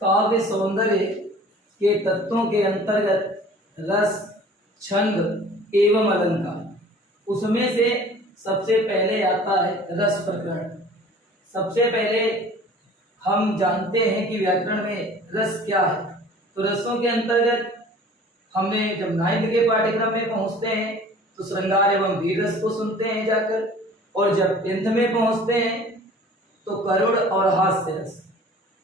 काव्य सौंदर्य के तत्वों के अंतर्गत रस, छंद एवं अलंकार। उसमें से सबसे पहले आता है रस प्रकरण। सबसे पहले हम जानते हैं कि व्याकरण में रस क्या है। तो रसों के अंतर्गत हमने जब 9th के पाठ्यक्रम में पहुंचते हैं तो श्रृंगार एवं वीर रस को सुनते हैं जाकर, और जब 10th में पहुंचते हैं तो करुण और हास्य रस।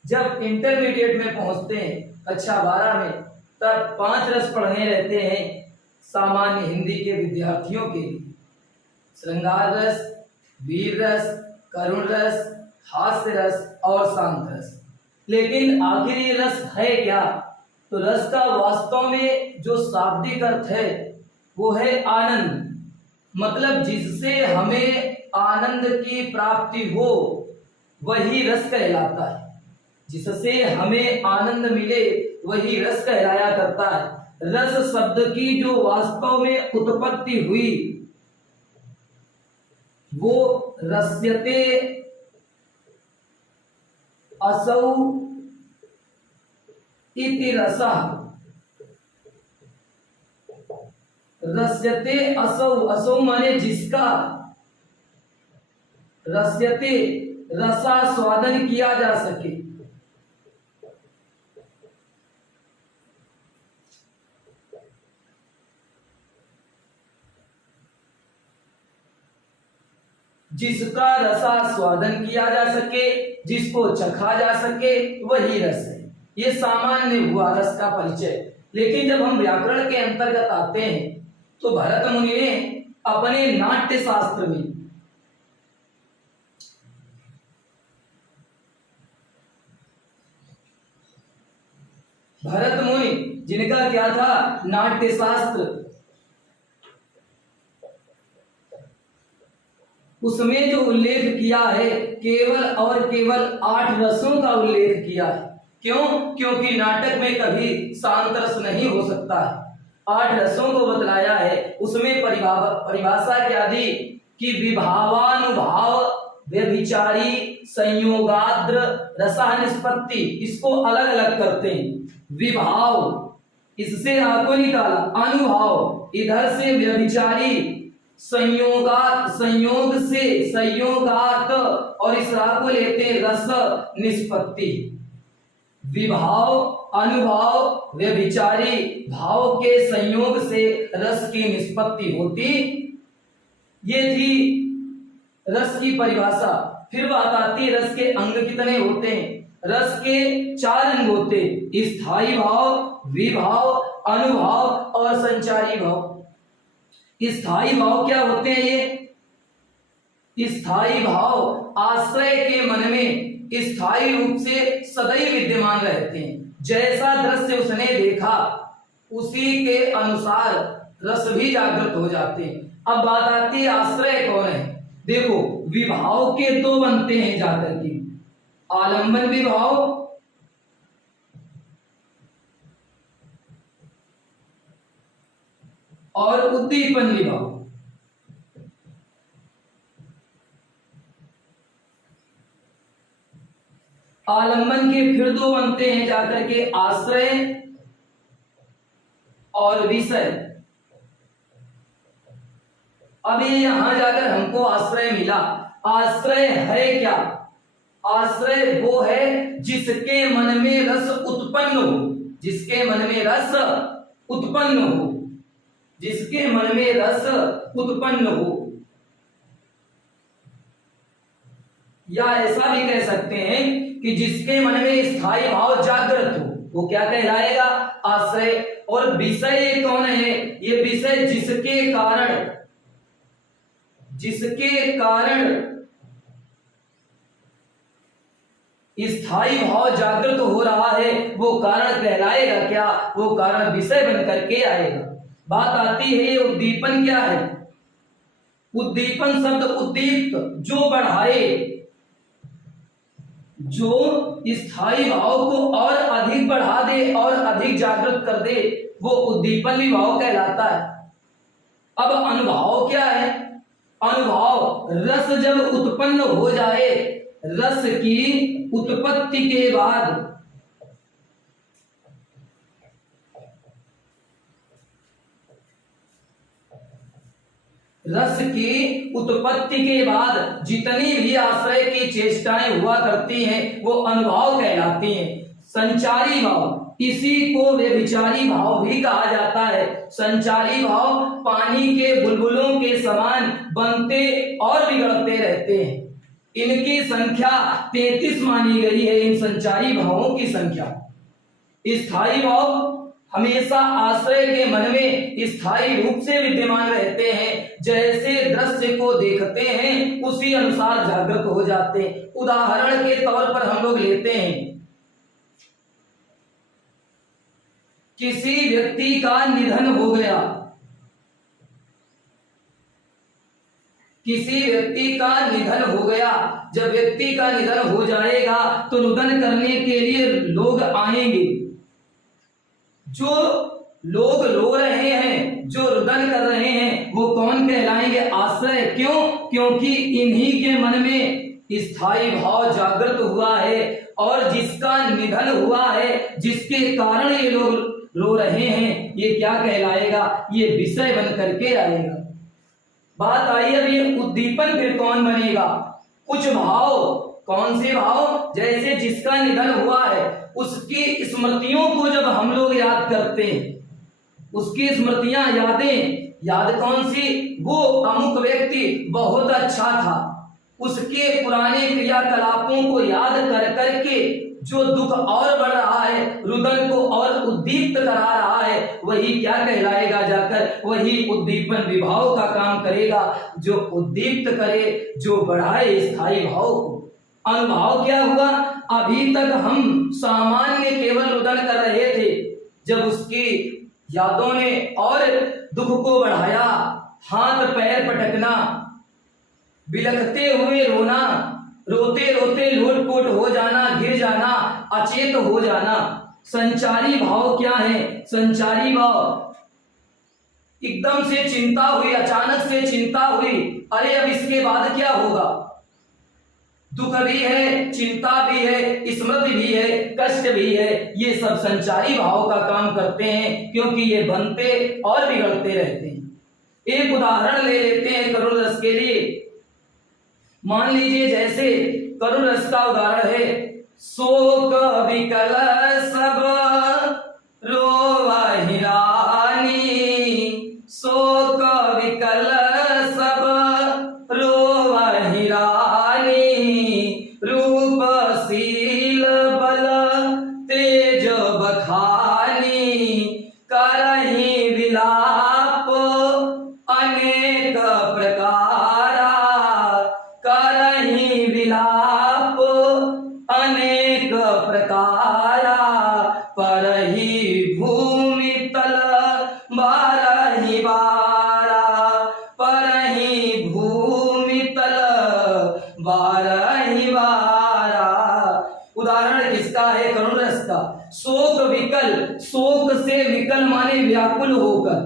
जब इंटरमीडिएट में पहुंचते हैं कक्षा 12 में, तब 5 रस पढ़ने रहते हैं सामान्य हिंदी के विद्यार्थियों के लिए। श्रृंगार रस, वीर रस, करुण रस, हास्य रस और शांत रस। लेकिन आखिर ये रस है क्या? तो रस का वास्तव में जो शाब्दिक अर्थ है वो है आनंद। मतलब जिससे हमें आनंद की प्राप्ति हो वही रस कहलाता है। जिससे हमें आनंद मिले वही रस कहलाया करता है। रस शब्द की जो वास्तव में उत्पत्ति हुई वो रस्यते असौ इति रसः। रस्यते असौ, असौ माने जिसका, रस्यते रसास्वादन किया जा सके। जिसका रसास्वादन किया जा सके, जिसको चखा जा सके वही रस है। ये सामान्य हुआ रस का परिचय। लेकिन जब हम व्याकरण के अंतर्गत आते हैं तो भरत मुनि ने अपने नाट्य शास्त्र में भरत मुनि जिनका क्या था, नाट्य शास्त्र, उसमें जो उल्लेख किया है केवल और केवल 8 रसों का उल्लेख किया है। क्यों? क्योंकि नाटक में कभी शांत रस नहीं हो सकता है। 8 रसों को बतलाया है। उसमें परिभाषा क्या दी कि विभावानुभाव, व्यभिचारी, संयोगाद्र, रसा निष्पत्ति, इसको अलग अलग करते हैं। विभाव, इससे आपको निकाला, अनुभाव, इधर से व्यभिचारी, संयोगात, संयोग से संयोगात, और इस राग को लेते हैं रस निष्पत्ति। विभाव, अनुभाव, व्यभिचारी भाव के संयोग से रस की निष्पत्ति होती। ये थी रस की परिभाषा। फिर बात आती है रस के अंग कितने होते हैं। रस के 4 अंग होते हैं, स्थायी भाव, विभाव, अनुभाव और संचारी भाव। स्थायी भाव क्या होते हैं? ये स्थायी भाव आश्रय के मन में स्थायी रूप से सदैव विद्यमान रहते हैं। जैसा दृश्य उसने देखा उसी के अनुसार रस भी जागृत हो जाते हैं। अब बात आती है आश्रय कौन है। देखो, विभाव के 2 बनते हैं जाकर के, आलंबन विभाव और उद्दीपन विभाव। आलंबन के फिर 2 बनते हैं जाकर के, आश्रय और विषय। अब ये यहां जाकर हमको आश्रय मिला। आश्रय है क्या? आश्रय वो है जिसके मन में रस उत्पन्न हो, जिसके मन में रस उत्पन्न हो, जिसके मन में रस उत्पन्न हो। या ऐसा भी कह सकते हैं कि जिसके मन में स्थायी भाव जागृत हो, वो क्या कहलाएगा? आश्रय। और विषय कौन है? ये विषय जिसके कारण स्थायी भाव जागृत हो रहा है, वो कारण कहलाएगा क्या? वो कारण विषय बन करके आएगा। बात आती है ये उद्दीपन क्या है। उद्दीपन शब्द उद्दीप्त, जो बढ़ाए, जो स्थायी भाव को और अधिक बढ़ा दे और अधिक जागृत कर दे, वो उद्दीपन विभाव कहलाता है। अब अनुभाव क्या है? अनुभाव रस जब उत्पन्न हो जाए, रस की उत्पत्ति के बाद रस की उत्पत्ति के बाद जितनी भी आश्रय की चेष्टाएं हुआ करती हैं वो अनुभव कहलाती हैं। संचारी भाव, इसी को व्यभिचारी भाव भी कहा जाता है। संचारी भाव पानी के बुलबुलों के समान बनते और बिगड़ते रहते हैं। इनकी संख्या 33 मानी गई है। इन संचारी भावों की संख्या। स्थायी भाव हमेशा आश्रय के मन में स्थायी रूप से विद्यमान रहते हैं। जैसे दृश्य को देखते हैं उसी अनुसार जागृत हो जाते हैं। उदाहरण के तौर पर हम लोग लेते हैं, किसी व्यक्ति का निधन हो गया, किसी व्यक्ति का निधन हो गया। जब व्यक्ति का निधन हो जाएगा तो रुदन करने के लिए लोग आएंगे। जो लोग रो रहे हैं, जो रुदन कर रहे हैं, वो कौन कहलाएंगे? आश्रय। क्यों? क्योंकि इन्हीं के मन में स्थायी भाव जागृत हुआ है और जिसका निधन हुआ है, जिसके कारण ये लोग रो रहे हैं, ये क्या कहलाएगा? ये विषय बन करके आएगा। बात आई अब ये उद्दीपन फिर कौन बनेगा? कुछ भाव, कौन से भाव? जैसे जिसका निधन हुआ है उसकी स्मृतियों को जब हम लोग याद करते हैं, उसकी स्मृतियां, यादें, याद कौन सी? वो अमुक व्यक्ति बहुत अच्छा था, उसके पुराने क्रियाकलापों को याद कर करके जो दुख और बढ़ रहा है, रुदन को और उद्दीप्त करा रहा है, वही क्या कहलाएगा? जाकर वही उद्दीपन विभाव का काम करेगा, जो उद्दीप्त करे, जो बढ़ाए स्थायी भाव को। अनुभव क्या हुआ? अभी तक हम सामान्य केवल रुदन कर रहे थे, जब उसकी यादों ने और दुख को बढ़ाया, हाथ पैर पटकना, बिलखते हुए रोना, रोते रोते लोटपोट हो जाना, गिर जाना, अचेत हो जाना। संचारी भाव क्या है? संचारी भाव एकदम से चिंता हुई, अचानक से चिंता हुई, अरे अब इसके बाद क्या होगा? दुख भी है, चिंता भी है, स्मृति भी है, कष्ट भी है। ये सब संचारी भाव का काम करते हैं, क्योंकि ये बनते और बिगड़ते रहते हैं। एक उदाहरण ले लेते हैं करुण रस के लिए। मान लीजिए जैसे करुण रस का उदाहरण है, शोक विकल सब रोवहि रानी, शोक विकल सब रोवहि रानी, रूप शील बल तेज बखानी, करहि विलाप अनेक प्रकारा, करहि विलाप अनेक प्रकारा, परहि भूमि तल बारहि बारा, परहि भूमि तल बारहि बारा। उदाहरण किसका है? करुण रस का। शोक विकल, शोक से विकल माने व्याकुल होकर,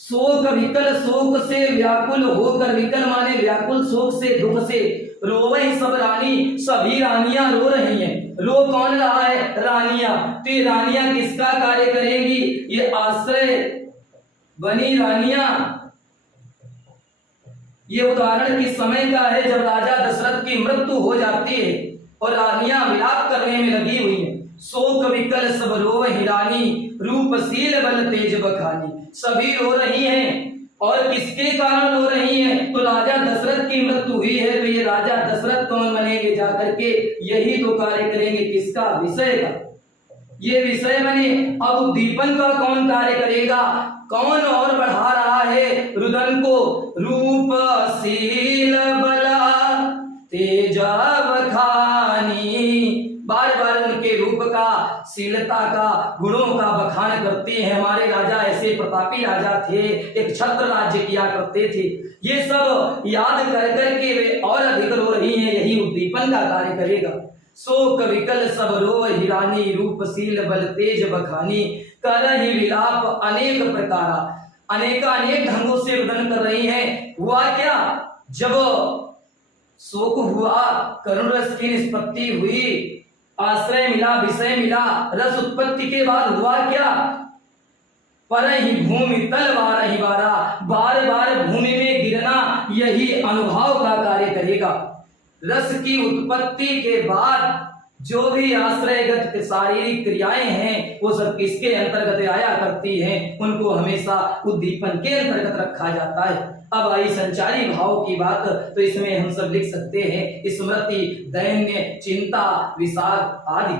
शोक विकल, शोक से व्याकुल होकर, विकल माने व्याकुल, शोक से, दुख से। रोवहि सब रानी, सभी रानियां रो रही हैं। रो कौन रहा है? रानियां। तो ये रानियां किसका कार्य करेंगी? ये आश्रय बनी रानियां। ये उदाहरण किस समय का है? जब राजा दशरथ की मृत्यु हो जाती है और रानियां विलाप करने में लगी हुई हैं। शोक विकल सब रोवहि रानी, रूपशील बल तेज बखानी। सभी रो रही हैं, और किसके कारण रो रही हैं? तो राजा दशरथ की मृत्यु हुई है। तो ये राजा दशरथ कौन बनेंगे? जाकर के यही तो कार्य करेंगे। किसका? विषय का। ये विषय बने। अब उद्दीपन का कौन कार्य करेगा? कौन और बढ़ा रहा है रुदन को? रूप शील बला तेज बखानी। बार बार उनके रूप का, शीलता का, गुणों का बखान करते हैं। हमारे राजा ऐसे प्रतापी राजा थे, एक छत्र राज्य किया करते थे। ये सब याद कर करके वे और अधिक रो रही हैं। यही उद्दीपन का कार्य करेगा। शोक विकल सब रोवहि रानी, रूपशील बल तेज बखानी, करहि विलाप अनेक प्रकारा। अनेकानेक ढंगों से रुदन कर रही हैं। हुआ क्या? जब शोक हुआ, करुण रस की निष्पत्ति हुई, आश्रय मिला, विषय मिला, रस उत्पत्ति के बाद हुआ क्या? परहि भूमि तल बारहि बारा, बार बार भूमि में गिर अनुभाव का कार्य करेगा। रस की उत्पत्ति के बाद जो भी आश्रयगत शारीरिक क्रियाएं हैं वो सब किसके अंतर्गत आया करती हैं, उनको हमेशा उद्दीपन के अंतर्गत रखा जाता है। अब आई संचारी भाव की बात, तो इसमें हम सब लिख सकते हैं स्मृति, दैन्य, चिंता, विषाद आदि।